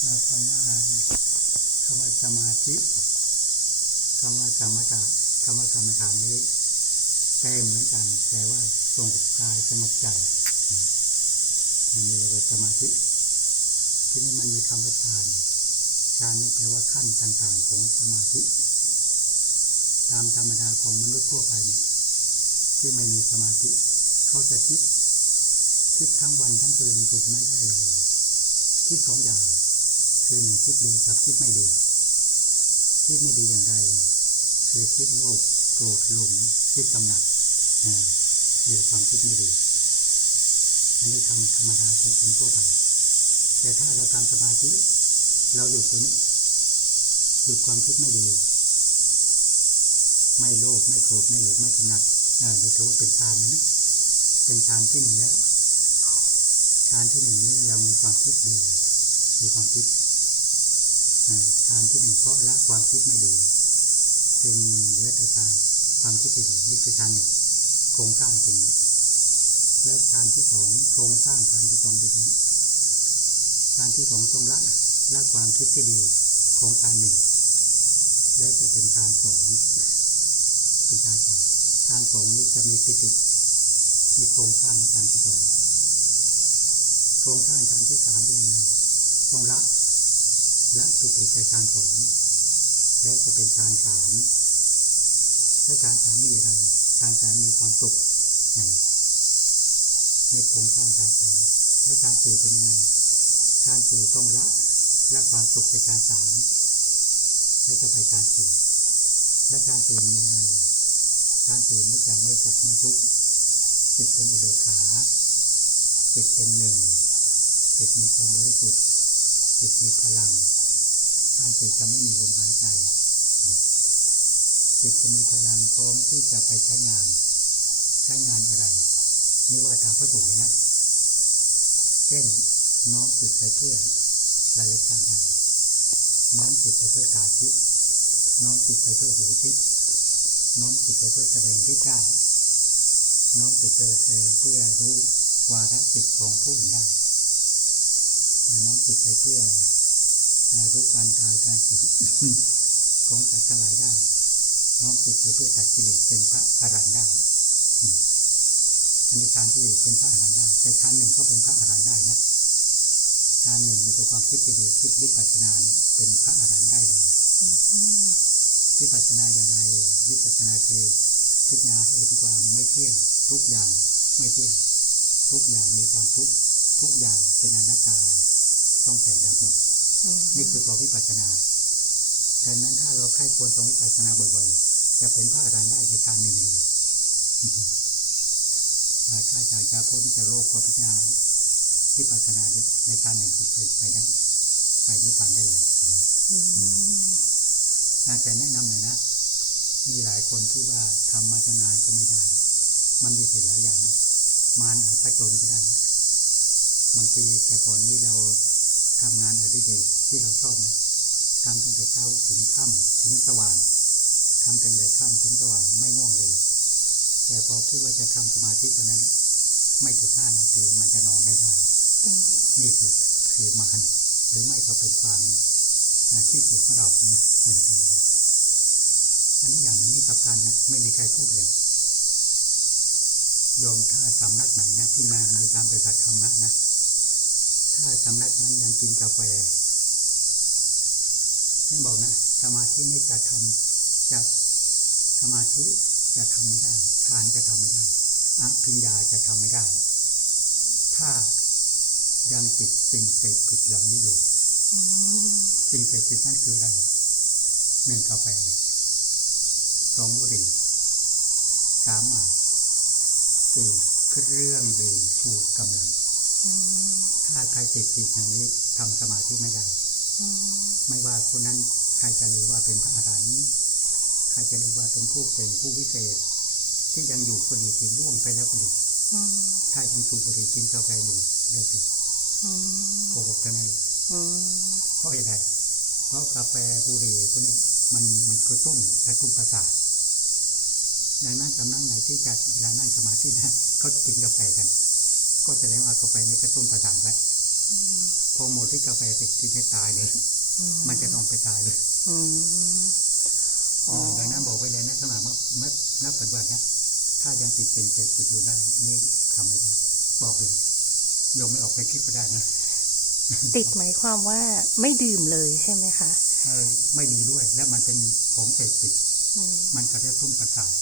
เอ่อคำว่าคำว่าสมาธิคำว่าสมถะคำว่ากรรมฐานนี้แปลเหมือนกัน แต่ว่าสงบกายสงบใจอันนี้เราเรียกสมาธิ ที่นี่มันมีคำว่าฌานฌานนี่แปลว่าขั้นต่างๆของสมาธิ ตามธรรมดาของมนุษย์ทั่วไปเนี่ยที่ไม่มีสมาธิ เขาจะคิดคิดทั้งวันทั้งคืนหยุดไม่ได้เลยคิดสองอย่าง คือหนึ่งคิดดีกับคิดไม่ดี คิดไม่ดีอย่างไร คือคิดโลภโกรธหลงคิดกำหนัดอ่านี่ความคิดไม่ดี อันนี้ทำธรรมดาของคนทั่วไป แต่ถ้าเราทำสมาธิ เราหยุดตัวนี้หยุดความคิดไม่ดี ไม่โลภไม่โกรธไม่หลงไม่กำหนัดอ่าเดี๋ยวถือว่าเป็นฌานนะนะเป็นฌานที่หนึ่งแล้วฌานที่หนึ่งนี้เรามีความคิดดี มีความคิด ฌานที่หนึ่งเพราะละความคิดไม่ดี เป็นเหลือแต่ฌานความคิดที่ดีนี่คือฌานหนึ่งโครงสร้างเป็นอย่างแล้วฌานที่สองโครงสร้างฌานที่สองเป็นอย่างนี้ฌานที่สองตรงละละความคิดที่ดีของฌานหนึ่งแล้วจะเป็นฌานสองเป็นฌานสองฌานสองนี้จะมีปิติมีโครงสร้างฌานที่สองโครงสร้างฌานที่สามเป็นยังไงต้องละ และปิติจากฌานสองแล้วจะเป็นฌานสามและฌานสามมีอะไรฌานสามมีความสุขนในโครงสร้างฌานสามแล้วฌานสี่เป็นยังไงฌานสี่ต้องละละความสุขจากฌานสามแล้วจะไปฌานสี่และฌานสี่มีอะไรฌานสี่นี้จะไม่สุขไม่ทุกข์จิตเป็นอุเบกขาจิตเป็นหนึ่งจิตมีความบริสุทธิ์จิตมีพลัง ฌาจิตจะไม่มีลมหายใจ จิตจะมีพลังพร้อมที่จะไปใช้งาน ใช้งานอะไร นี่ว่าตามพระสูตรนะเช่นน้อมจิตไปเพื่อระลึกชาติได้น้อมจิตไปเพื่อตาทิพย์น้อมจิตไปเพื่อหูทิพย์น้อมจิตไปเพื่อแสดงฤทธิ์ได้น้อมจิตไปแสดงเพื่อรู้วาระจิตของผู้อื่นได้น้อมจิตไปเพื่อ รู้การตายการเกิดของสัตว์ทั้งหลายได้น้อมจิตไปเพื่อตัดกิเลสเป็นพระอรหันต์ได้อืมอันนี้ฌานที่เป็นพระอรหันต์ได้ แต่ฌานหนึ่งก็เป็นพระอรหันต์ได้นะฌานหนึ่งมีตัวความคิดที่ดีคิดวิปัสสนานี่เป็นพระอรหันต์ได้เลยวิปัสสนาอย่างไรวิปัสสนาคือพิจารณาเห็นความไม่เที่ยง ทุกอย่างไม่เที่ยง ทุกอย่างมีความทุกข์ทุกอย่างเป็นอนัตตา ต้องแตกดับหมด นี่คือตัววิปัสสนา ดังนั้นถ้าเราใคร่ควรตรงวิปัสสนาบ่อยๆ จะเป็นพระอรหันต์ได้ในฌานหนึ่งเลยอ่าถ้าอยากจะพ้นจากโลกก็พิจารณาวิปัสสนาในฌานหนึ่งก็เป็นไปได้ไปนิพพานได้เลยอ่าแต่แนะนำหน่อยนะ มีหลายคนที่ว่าทำมาตั้งนานก็ไม่ได้ มันมีเหตุหลายอย่างนะ มารอาจประจนก็ได้นะบางทีแต่ก่อนนี้เรา ทำงานอดิเรกที่เราชอบนะทำตั้งแต่เช้าถึงค่ำถึงสว่างทำตั้งแต่ค่ำถึงสว่างไม่ง่วงเลย แต่พอคิดว่าจะทำสมาธิตัวนั้นแหละไม่ถึงห้านาทีมันจะนอนไม่ได้ นี่คือคือมารหรือไม่ก็เป็นความอ่าขี้เกียจของเรานะอ่าต้องระวังอันนี้อย่างหนึงนี่สำคัญนะไม่มีใครพูดเลยโยมถ้าสำนักไหนนะที่มามีการปฏิบัติธรรมะนะ ถ้าสำนักนั้นยังกินกาแฟฉันบอกนะ สมาธินี่จะทำจะสมาธิจะทำไม่ได้ฌานจะทำไม่ได้อภิญญาจะทำไม่ได้ ถ้ายังติดสิ่งเสพติดเหล่านี้อยู่สิ่งเสพติดนั่นคืออะไรหนึ่งกาแฟสองบุหรี่สามหมากสี่เครื่องดื่มชูกำลัง ถ้าใครติดสิ่งอย่างนี้ทำสมาธิไม่ได้ ไม่ว่าคนนั้นใครจะเรียกว่าเป็นพระอรหันต์ใครจะเรียกว่าเป็นผู้เก่งผู้วิเศษ ที่ยังอยู่ก็ดีที่ล่วงไปแล้วก็ดีถ้ายังสูบบุหรี่กินกาแฟอยู่เลิกเลยโกหกเท่านั้นเลยเพราะเหตุใดเพราะกาแฟบุหรี่พวกนี้มันมันกระตุ้นกระตุ้นประสาทดังนั้นสำนักไหนที่จัดเวลานั่งสมาธินะเขากินกาแฟกัน ก็แสดงว่ากาแฟนี้กระตุ้นประสาทไว้พพอหมดที่กาแฟเสร็จที่ไม่ตายเลยอืมมันจะนอนไปตายเลยอืมอ๋อดังนั้นบอกไว้เลยนะสมัครนักนักปฏิบัติเนี่ยถ้ายังติดสิ่งเสพติดอยู่ได้นี่ทำไม่ได้ บอกเลยโยมไม่ออกไปคลิปก็ได้นะติดหมายความว่าไม่ดื่มเลยใช่ไหมคะเออไม่ดีด้วย และมันเป็นของเสพติดอืมมันกระตุ้นประสาท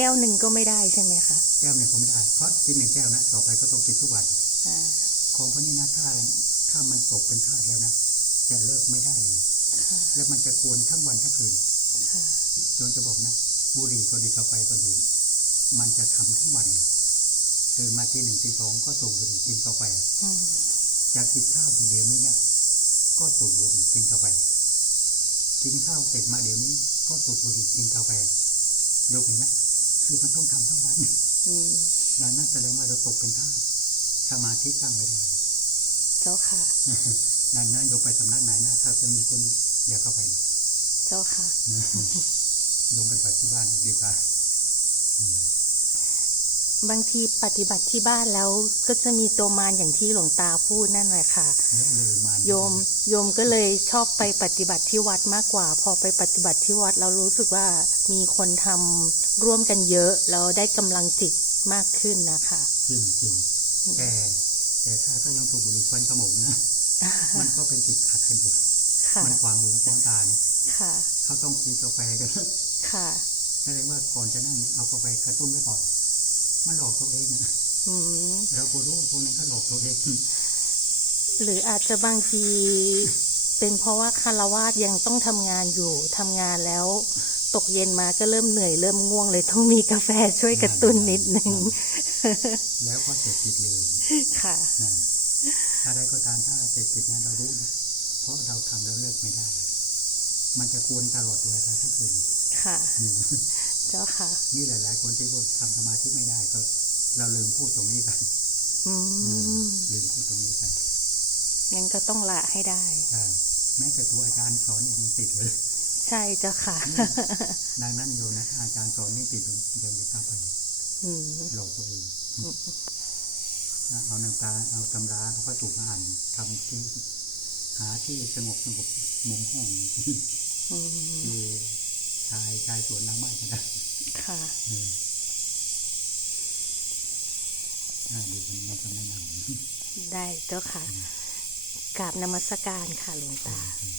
แก้วหนึ่งก็ไม่ได้ใช่ไหมคะแก้วเนี่ยผมไม่ได้ เพราะกินหนึ่งแก้วนะต่อไปก็ต้องกินทุกวันอ่าของพวกนี้นะถ้าถ้ามันตกเป็นทาสแล้วนะจะเลิกไม่ได้เลยค่ะและมันจะกวนทั้งวันทั้งคืนค่ะโยมจะบอกนะบุหรี่ก็ดีกาแฟก็ดี มันจะทำทั้งวันเลยตื่นมาตีหนึ่งตีสองก็สูบบุหรี่กินกาแฟอืมจะกินข้าวบุเดี๋ยวนี้นะก็สูบบุหรี่กินกาแฟกินข้าวเสร็จมาเดี๋ยวนี้ ก็สูบบุหรี่กินกาแฟยกเห็นไหม คือมันต้องทำทั้งวันอืมดังนั้นแสดงว่าเราตกเป็นทาสสมาธิตั้งไม่ได้เจ้าค่ะ ดังนั้นโยมไปสำนักไหนนะ ถ้าจะมีคนอย่าเข้าไปนะเจ้าค่ะโยมไปปฏิบัติที่บ้านดีกว่า บางทีปฏิบัติที่บ้านแล้วก็จะมีตัวมารอย่างที่หลวงตาพูดนั่นแหละค่ะเยอะเลยมันโยมโยมก็เลยชอบไปปฏิบัติที่วัดมากกว่า พอไปปฏิบัติที่วัดเรารู้สึกว่ามีคนทำร่วมกันเยอะแล้วได้กำลังจิตมากขึ้นนะคะจริงจริงแต่แต่ถ้าก็ยังถูกบุหรี่ควันขโมงนะมันก็เป็นติดขัดกันอยู่ค่ะมันความหูความตาเนี่ยค่ะเขาต้องกินกาแฟกันค่ะแสดงว่าก่อนจะนั่งเนี่ยเอากาแฟกระตุ้นไว้ก่อน มันหลอกตัวเองนะอืมเราก็รู้ว่าพวกนั้นก็หลอกตัวเองหรืออาจจะบางทีเป็นเพราะว่าคารวาสยังต้องทำงานอยู่ทำงานแล้ว ตกเย็นมาก็เริ่มเหนื่อยเริ่มง่วงเลยต้องมีกาแฟช่วยกระตุ้นนิดนึงแล้วก็เสพติดเลยค่ะนั่นอะไรก็ตามถ้าเสพติดนะเรารู้นะเพราะเราทำแล้วเลิกไม่ได้ มันจะกวนตลอดเวลาทั้งคืนค่ะนี่ เจ้าค่ะ นี่หลาย ๆ คนที่พวกทำสมาธิไม่ได้ก็ เราลืมพูดตรงนี้กันอืมลืมพูดตรงนี้กันงั้นก็ต้องละให้ได้ใช่แม้แต่ตัวอาจารย์สอนเองยังติดเลย ใช่เจ้าค่ะ ดังนั้นโยมนะถ้าอาจารย์สอนไม่ติดยังอย่าเข้าไปอืมหลอกตัวเองนะเอาน้ำตาเอาตำราเอาพระสูตรมาอ่านทำที่หาที่สงบสงบมุมห้องอืมที่ ชายชายสวนหล้างบ้านก็ได้ค่ะเอออ่าดีคนนี้คำแนะนำได้เจ้าค่ะกราบนมัสการค่ะหลวงตาอืม